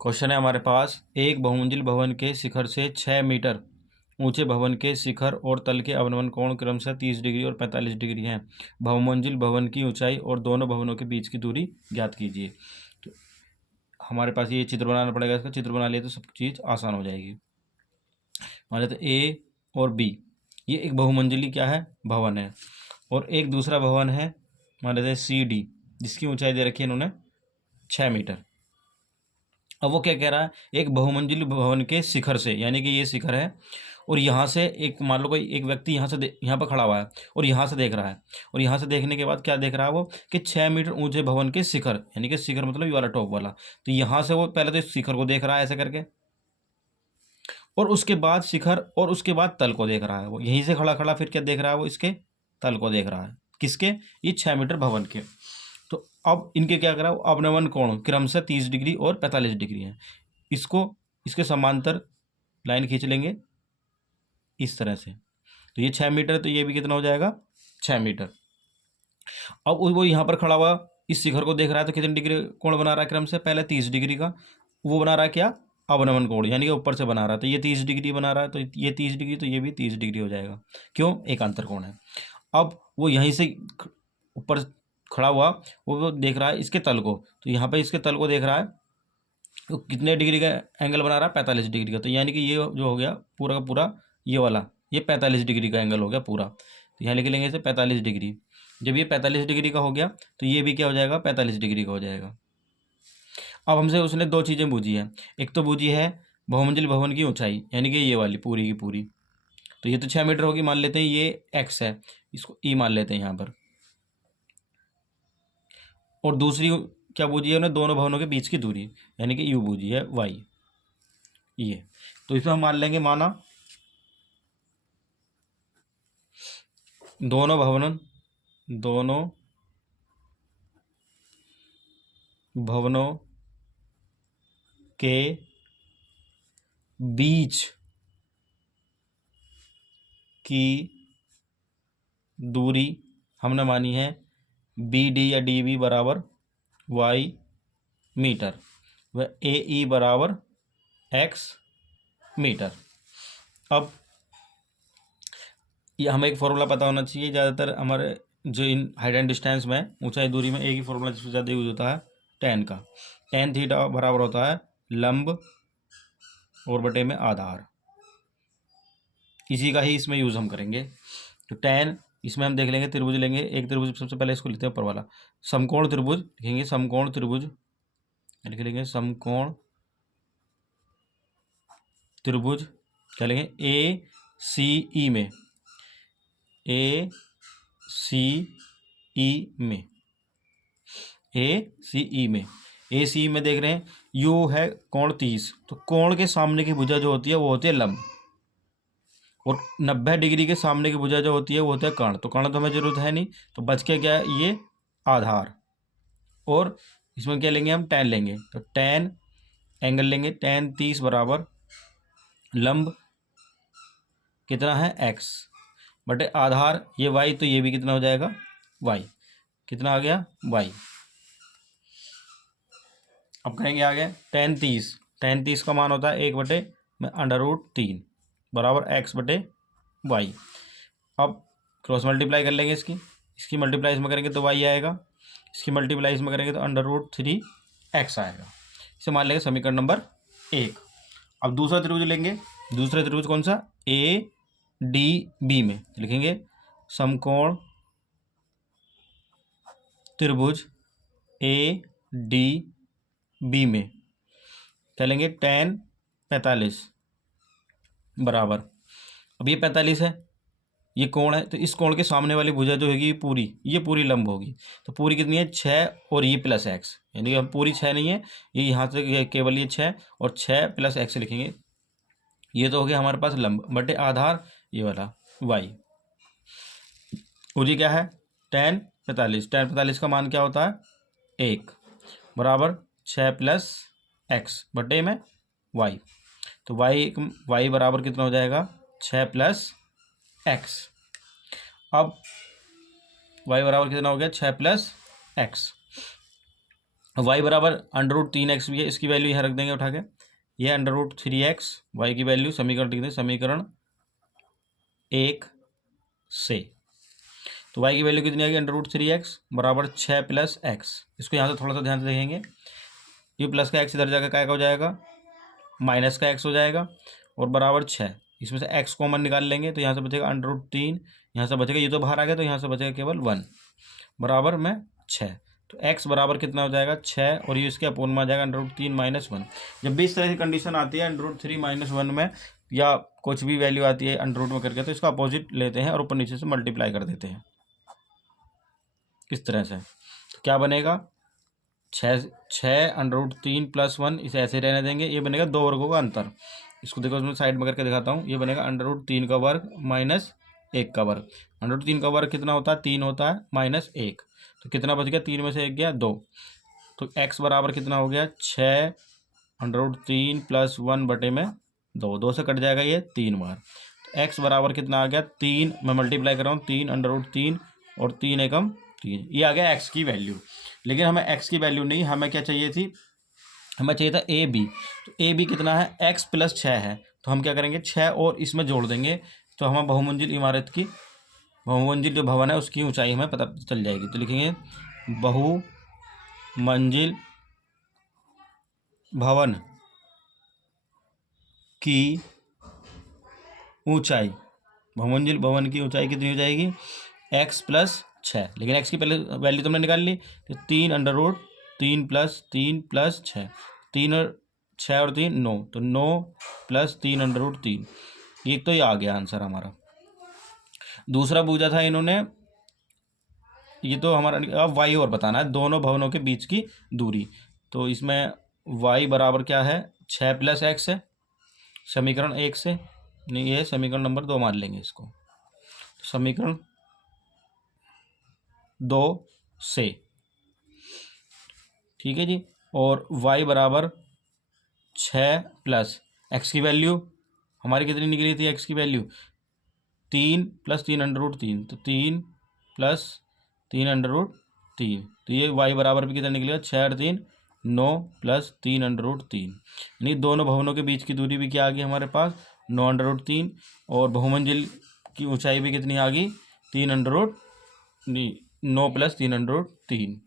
Question है हमारे पास, एक बहुमंजिल भवन के शिखर से 6 मीटर ऊंचे भवन के शिखर और तल के अवनमन कोण क्रमशः 30 डिग्री और 45 डिग्री हैं। बहुमंजिल भवन की ऊंचाई और दोनों भवनों के बीच की दूरी ज्ञात कीजिए। तो हमारे पास ये चित्र बनाना पड़ेगा, इसका चित्र बना लिया तो सब चीज़ आसान हो जाएगी। मान लेते ए और बी, ये एक बहुमंजिली क्या है, भवन है, और एक दूसरा भवन है मान लेते हैं सी डी, जिसकी ऊंचाई दे रखी है इन्होंने 6 मीटर। अब वो क्या कह रहा है, एक बहुमंजिल भवन के शिखर से, यानी कि ये शिखर है और यहाँ से एक मान लो कोई एक व्यक्ति यहाँ से यहाँ पर खड़ा हुआ है और यहाँ से देख रहा है, और यहाँ से देखने के बाद क्या देख रहा है वो, कि 6 मीटर ऊंचे भवन के शिखर, यानी कि शिखर मतलब ये वाला टॉप वाला, तो यहाँ से वो पहले तो इस शिखर को देख रहा है ऐसे करके, और उसके बाद शिखर और उसके बाद तल को देख रहा है। वो यहीं से खड़ा खड़ा फिर क्या देख रहा है, वो इसके तल को देख रहा है, किसके, ये 6 मीटर भवन के। तो अब इनके क्या करा, अवनमन कोण क्रमशः 30 डिग्री और 45 डिग्री है। इसको इसके समांतर लाइन खींच लेंगे इस तरह से, तो ये 6 मीटर, तो ये भी कितना हो जाएगा, 6 मीटर। अब वो यहाँ पर खड़ा हुआ इस शिखर को देख रहा है, तो कितने डिग्री कोण बना रहा है क्रम से, पहले 30 डिग्री का वो बना रहा है क्या, अवनमन कोण, यानी कि ऊपर से बना रहा है, तो ये 30 डिग्री बना रहा है, तो ये 30 डिग्री, तो ये भी 30 डिग्री हो जाएगा, क्यों, एक अंतर कोण है। अब वो यहीं से ऊपर खड़ा हुआ वो देख रहा है इसके तल को, तो यहाँ पे इसके तल को देख रहा है, तो कितने डिग्री का एंगल बना रहा है, 45 डिग्री का, तो यानी कि ये जो हो गया पूरा का पूरा ये वाला, ये 45 डिग्री का एंगल हो गया पूरा, तो यहाँ लिख लेंगे इसे 45 डिग्री। जब ये 45 डिग्री का हो गया तो ये भी क्या हो जाएगा, 45 डिग्री का हो जाएगा। अब हमसे उसने दो चीज़ें पूछी है, एक तो पूछी है बहुमंजिल भवन की ऊंचाई, यानी कि ये वाली पूरी की पूरी, तो ये तो 6 मीटर होगी, मान लेते हैं ये एक्स है, इसको ई मान लेते हैं यहाँ पर। और दूसरी क्या पूछी है उन्हें, दोनों भवनों के बीच की दूरी, यानी कि यू पूछी है वाई, ये। तो इसमें हम मान लेंगे, माना दोनों भवनों के बीच की दूरी हमने मानी है बी डी या डी बी बराबर वाई मीटर, व ए ई बराबर एक्स मीटर। अब ये हमें एक फॉर्मूला पता होना चाहिए, ज़्यादातर हमारे जो इन हाइट एंड डिस्टेंस में ऊंचाई दूरी में एक ही फॉर्मूला जिससे ज़्यादा यूज होता है, टेन का। टेन थीटा बराबर होता है लंब और बटे में आधार, इसी का ही इसमें यूज़ हम करेंगे। तो टेन, इसमें हम देख लेंगे त्रिभुज लेंगे, एक त्रिभुज सबसे पहले इसको लेते हैं ऊपर वाला, समकोण त्रिभुज लिखेंगे, समकोण त्रिभुज लिख लेंगे, समकोण त्रिभुज क्या लेंगे, ए सी ई में, ए सी ई में, ए सी ई में, ए सी ई में देख रहे हैं यू है कोण 30, तो कोण के सामने की भुजा जो होती है वो होती है लंब, और 90 डिग्री के सामने की भुजा जो होती है वो होता है कर्ण, तो कर्ण तो हमें जरूरत है नहीं, तो बच के क्या है ये आधार, और इसमें क्या लेंगे हम, टेन लेंगे, तो टेन एंगल लेंगे, टेन 30 बराबर लंब कितना है एक्स बटे आधार ये वाई, तो ये भी कितना हो जाएगा वाई, कितना आ गया वाई। अब करेंगे आगे, टेन तीस का मान होता है 1 बटे में √3 बराबर एक्स बटे वाई। अब क्रॉस मल्टीप्लाई कर लेंगे, इसकी मल्टीप्लाई इसमें करेंगे तो वाई आएगा, इसकी मल्टीप्लाई इसमें करेंगे तो √3 एक्स आएगा। इसे मान लेंगे समीकरण नंबर 1। अब दूसरा त्रिभुज लेंगे, दूसरा त्रिभुज कौन सा, ए डी बी में, तो लिखेंगे समकोण त्रिभुज ए डी बी में क्या लेंगे, टेन 45 बराबर, अब ये 45 है, ये कोण है, तो इस कोण के सामने वाली भुजा जो होगी पूरी, ये पूरी लंब होगी, तो पूरी कितनी है 6 और ये प्लस एक्स, यानी कि हम पूरी 6 नहीं है, ये यहाँ से केवल ये 6 और 6 प्लस एक्स लिखेंगे, ये तो हो गया हमारे पास लंब बटे आधार ये वाला वाई, और ये क्या है टेन 45 का मान क्या होता है 1 बराबर 6 प्लस एक्स बटे में वाई, तो वाई बराबर कितना हो जाएगा 6 प्लस एक्स। अब वाई बराबर कितना हो गया 6 प्लस एक्स, वाई बराबर √3x भी है, इसकी वैल्यू यहाँ रख देंगे उठा के। ये √3x वाई की वैल्यू समीकरण लिख दें, समीकरण 1 से। तो वाई की वैल्यू कितनी आ गई, √3x बराबर 6 + x। इसको यहाँ से थोड़ा सा ध्यान से देखेंगे, ये प्लस का x इधर जाकर क्या हो जाएगा, माइनस का x हो जाएगा, और बराबर 6। इसमें से x कॉमन निकाल लेंगे तो यहाँ से बचेगा √3, यहाँ से बचेगा, ये तो बाहर आ गया तो यहाँ से बचेगा केवल 1 बराबर में 6। तो x बराबर कितना हो जाएगा 6, और ये इसके अपोन में आ जाएगा √3 - 1। जब भी इस तरह की कंडीशन आती है √3 - 1 में, या कुछ भी वैल्यू आती है अंडर रूट में करके, तो इसका अपोजिट लेते हैं और ऊपर नीचे से मल्टीप्लाई कर देते हैं इस तरह से। तो क्या बनेगा, 6 √3 + 1, इसे ऐसे रहने देंगे। ये बनेगा दो वर्गों का अंतर। इसको देखो इसमें साइड में करके दिखाता हूँ। ये बनेगा √3 का वर्ग - 1 का वर्ग। √3 का वर्ग कितना होता है, 3 होता है, -1। तो कितना बच गया, 3 में से 1 गया 2। तो x बराबर कितना हो गया, 6 √3 + 1 बटे में 2। 2 से कट जाएगा ये 3 बार। तो x बराबर कितना आ गया, 3। मैं मल्टीप्लाई कर रहा हूँ, 3 √3 और 3 एकम 3। ये आ गया x की वैल्यू। लेकिन हमें x की वैल्यू नहीं, हमें क्या चाहिए थी, हमें चाहिए था ए बी। तो ए बी कितना है, x + 6 है। तो हम क्या करेंगे, 6 और इसमें जोड़ देंगे, तो हमें बहुमंजिल इमारत की, बहुमंजिल जो भवन है उसकी ऊंचाई हमें पता चल जाएगी। तो लिखेंगे बहुमंजिल भवन की ऊंचाई, बहुमंजिल भवन की ऊंचाई कितनी हो जाएगी, x + 6। लेकिन x की पहले वैल्यू तुमने निकाल ली, तो 3 √3 + 3 + 6, 3 और 6 और 3 9, तो 9 + 3 √3। एक तो ये आ गया आंसर हमारा। दूसरा पूछा था इन्होंने, ये तो हमारा, अब वाई और बताना है, दोनों भवनों के बीच की दूरी। तो इसमें वाई बराबर क्या है, 6 + x है, समीकरण 1 से। नहीं, ये समीकरण नंबर 2 मान लेंगे इसको, समीकरण 2 से, ठीक है जी। और y बराबर 6 + x की वैल्यू हमारी कितनी निकली थी, x की वैल्यू 3 + 3 √3, तो 3 + 3 √3। तो ये y बराबर भी कितना निकलेगा, 6 और 3 9 + 3 √3। यानी दोनों भवनों के बीच की दूरी भी क्या आ गई हमारे पास, 9 √3। और बहुमंजिल की ऊंचाई भी कितनी आ गई, 3 √9 + 3 √3।